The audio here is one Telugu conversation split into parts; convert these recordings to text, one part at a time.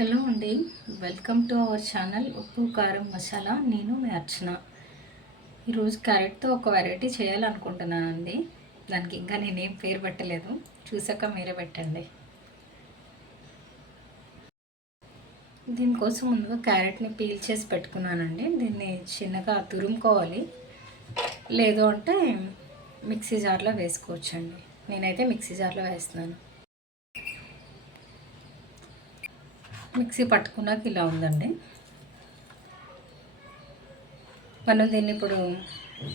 హలో అండి, వెల్కమ్ టు అవర్ ఛానల్ ఉప్పు కారం మసాలా. నేను మీ అర్చన. ఈరోజు క్యారెట్తో ఒక వెరైటీ చేయాలనుకుంటున్నానండి. దానికి ఇంకా నేనేం పేరు పెట్టలేదు, చూసాక మీరే పెట్టండి. దీనికోసం ముందుగా క్యారెట్ని పీల్ చేసి పెట్టుకున్నానండి. దీన్ని చిన్నగా తురుముకోవాలి, లేదు అంటే మిక్సీ జార్లో వేసుకోవచ్చండి. నేనైతే మిక్సీ జార్లో వేస్తున్నాను. మిక్సీ పట్టుకున్నాక ఇలా ఉందండి. మనం దీన్ని ఇప్పుడు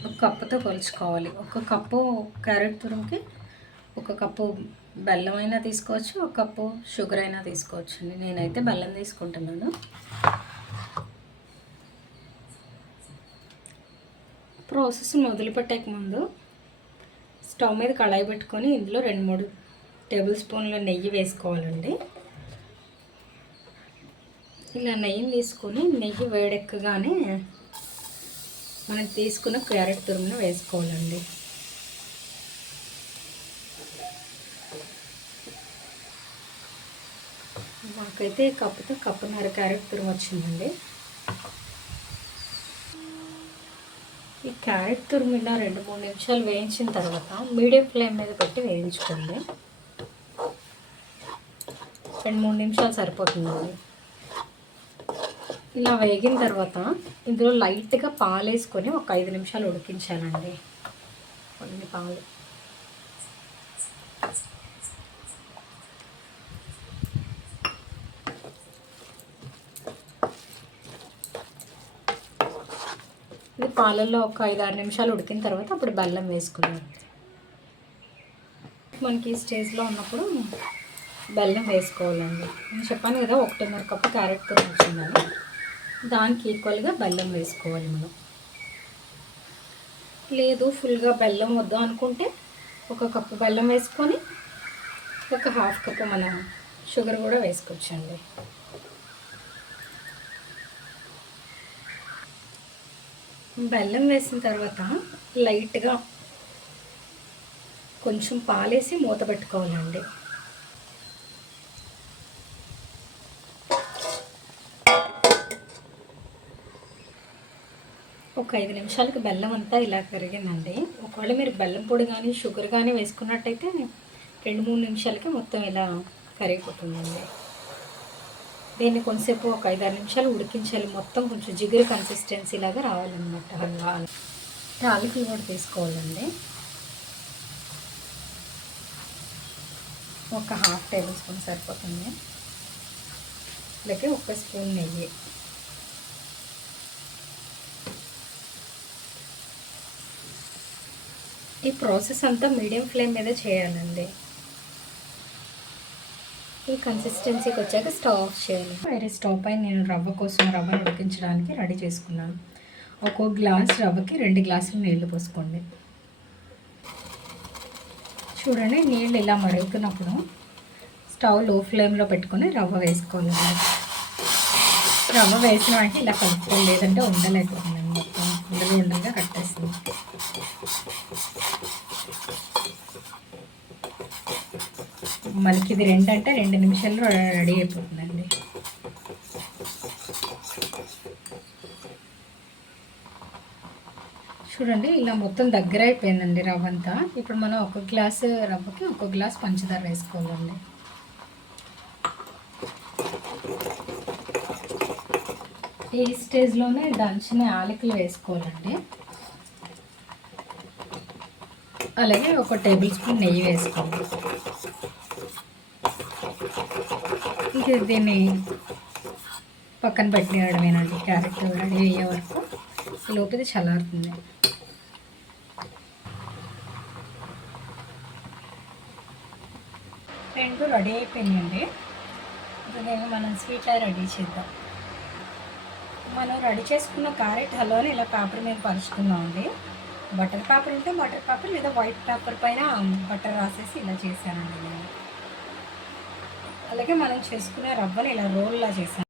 ఒక కప్పుతో కొలుచుకోవాలి. ఒక కప్పు క్యారెట్ తురుముకి ఒక కప్పు బెల్లం అయినా తీసుకోవచ్చు, ఒక కప్పు షుగర్ అయినా తీసుకోవచ్చు అండి. నేనైతే బెల్లం తీసుకుంటున్నాను. ప్రాసెస్ మొదలుపెట్టే ముందు స్టవ్ మీద కళాయి పెట్టుకొని ఇందులో 2-3 టేబుల్ స్పూన్ల నెయ్యి వేసుకోవాలండి. ఇలా నెయ్యిని తీసుకొని నెయ్యి వేడెక్కగానే మనం తీసుకున్న క్యారెట్ తురుమును వేసుకోవాలండి. మాకైతే కప్పుతో కప్పున్నర క్యారెట్ తురుము వచ్చిందండి. ఈ క్యారెట్ తురుము ఇలా 2-3 నిమిషాలు వేయించిన తర్వాత మీడియం ఫ్లేమ్ మీద పెట్టి వేయించుకోండి. 2-3 నిమిషాలు సరిపోతుందండి. ఇలా వేగిన తర్వాత ఇందులో లైట్గా పాలు వేసుకొని ఒక 5 నిమిషాలు ఉడికించాలండి. కొన్ని పాలు ఇది పాలల్లో ఒక 5-6 నిమిషాలు ఉడికిన తర్వాత అప్పుడు బెల్లం వేసుకున్నాం. మనకి ఈ స్టేజ్లో ఉన్నప్పుడు బెల్లం వేసుకోవాలండి. నేను చెప్పాను కదా 1.5 కప్పు క్యారెట్ తురుము వచ్చిందని, దానికి ఈక్వల్గా బెల్లం వేసుకోవాలి మనం. లేదు ఫుల్గా బెల్లం వద్దు అనుకుంటే ఒక కప్పు బెల్లం వేసుకొని ఒక 1/2 కప్పు మనం షుగర్ కూడా వేసుకోవచ్చండి. బెల్లం వేసిన తర్వాత లైట్గా కొంచెం పాలేసి మూత పెట్టుకోవాలండి. ఒక 5 నిమిషాలకి బెల్లం అంతా ఇలా కరిగిందండి. ఒకవేళ మీరు బెల్లం పొడి కానీ షుగర్ కానీ వేసుకున్నట్టయితే 2-3 నిమిషాలకి మొత్తం ఇలా కరిగిపోతుందండి. దీన్ని కొంచెంసేపు ఒక 5-6 నిమిషాలు ఉడికించాలి. మొత్తం కొంచెం జిగురు కన్సిస్టెన్సీ లాగా రావాలన్నమాట. హల్వా యాలకులు కూడా తీసుకోవాలండి. ఒక 1/2 టేబుల్ స్పూన్ సరిపోతుంది. అలాగే 1 స్పూన్ నెయ్యి. ఈ ప్రాసెస్ అంతా మీడియం ఫ్లేమ్ మీద చేయాలండి. ఈ కన్సిస్టెన్సీకి వచ్చాక స్టవ్ ఆఫ్ చేయాలి. వేరే స్టవ్ పైన నేను రవ్వను ఉడికించడానికి రెడీ చేసుకున్నాను. ఒక్కో గ్లాస్ రవ్వకి 2 గ్లాసులు నీళ్లు పోసుకోండి. చూడండి, నీళ్ళు ఇలా మరుగుతున్నప్పుడు స్టవ్ లో ఫ్లేమ్లో పెట్టుకొని రవ్వ వేసుకోవాలి. రవ్వ వేసిన వాటిని ఇలా కలుపుకోవాలి, లేదంటే ఉండలేకపోతుంది. మొత్తం ఉండగా కట్టేస్తుంది. మనకి ఇది 2 నిమిషాల్లో రెడీ అయిపోతుందండి. చూడండి, ఇలా మొత్తం దగ్గర అయిపోయిందండి రవ్వ అంతా. ఇప్పుడు మనం 1 గ్లాసు రవ్వకి 1 గ్లాస్ పంచదార వేసుకోవాలండి. ఈ స్టేజ్లోనే దంచిన యాలకులు వేసుకోవాలండి. అలాగే 1 టేబుల్ స్పూన్ నెయ్యి వేసుకోండి. ఇది దీన్ని పక్కన పెట్టేయడమేనండి. క్యారెట్ రెడీ అయ్యే వరకు లోపు ఇది చల్లారుతుంది. రెండు రెడీ అయిపోయినాయండి. దీన్ని మనం స్వీట్లా రెడీ చేద్దాం. మనం రెడీ చేసుకున్న క్యారెట్ హల్వాని ఇలా పేపర్ మీద పరుచుకుందామండి. బటర్ పేపర్ ఉంటే బటర్ పేపర్, లేదా వైట్ పేపర్ పైన బటర్ రాసేసి ఇలా చేశానండి నేను. అలాగే మనం చేసుకునే రవ్వని ఇలా రోల్లా చేశాను.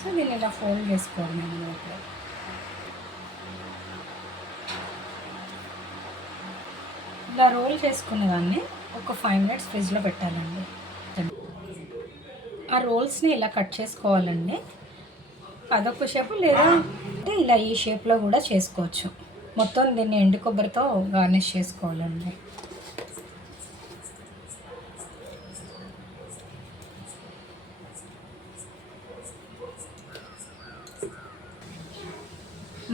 సో దీన్ని ఇలా ఫోల్డ్ చేసుకోవాలి. నేను ఇలా రోల్ చేసుకునే దాన్ని ఒక 5 మినిట్స్ ఫ్రిడ్జ్లో పెట్టాలండి. ఆ రోల్స్ని ఇలా కట్ చేసుకోవాలండి. అదొక షేపు, లేదా అంటే ఇలా ఈ షేప్లో కూడా చేసుకోవచ్చు. మొత్తం దీన్ని ఎండు కొబ్బరితో గార్నిష్ చేసుకోవాలండి.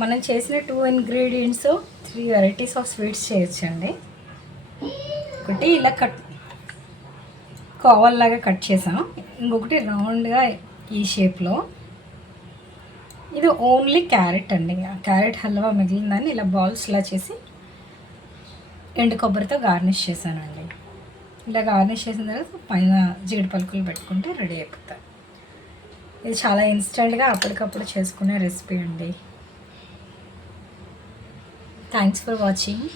మనం చేసిన 2 ఇంగ్రీడియంట్స్ 3 వెరైటీస్ ఆఫ్ స్వీట్స్ చేయొచ్చండి. ఒకటి ఇలా కోవల్లాగా కట్ చేసాం, ఇంకొకటి రౌండ్గా ఈ షేప్లో. ఇది ఓన్లీ క్యారెట్ అండి. క్యారెట్ హల్వా మిగిలిందని ఇలా బాల్స్లా చేసి ఎండు కొబ్బరితో గార్నిష్ చేశానండి. ఇలా గార్నిష్ చేసిన తర్వాత పైన జీడి పలుకులు పెట్టుకుంటే రెడీ అయిపోతాయి. ఇది చాలా ఇన్స్టెంట్గా అప్పటికప్పుడు చేసుకునే రెసిపీ అండి. Thanks for watching.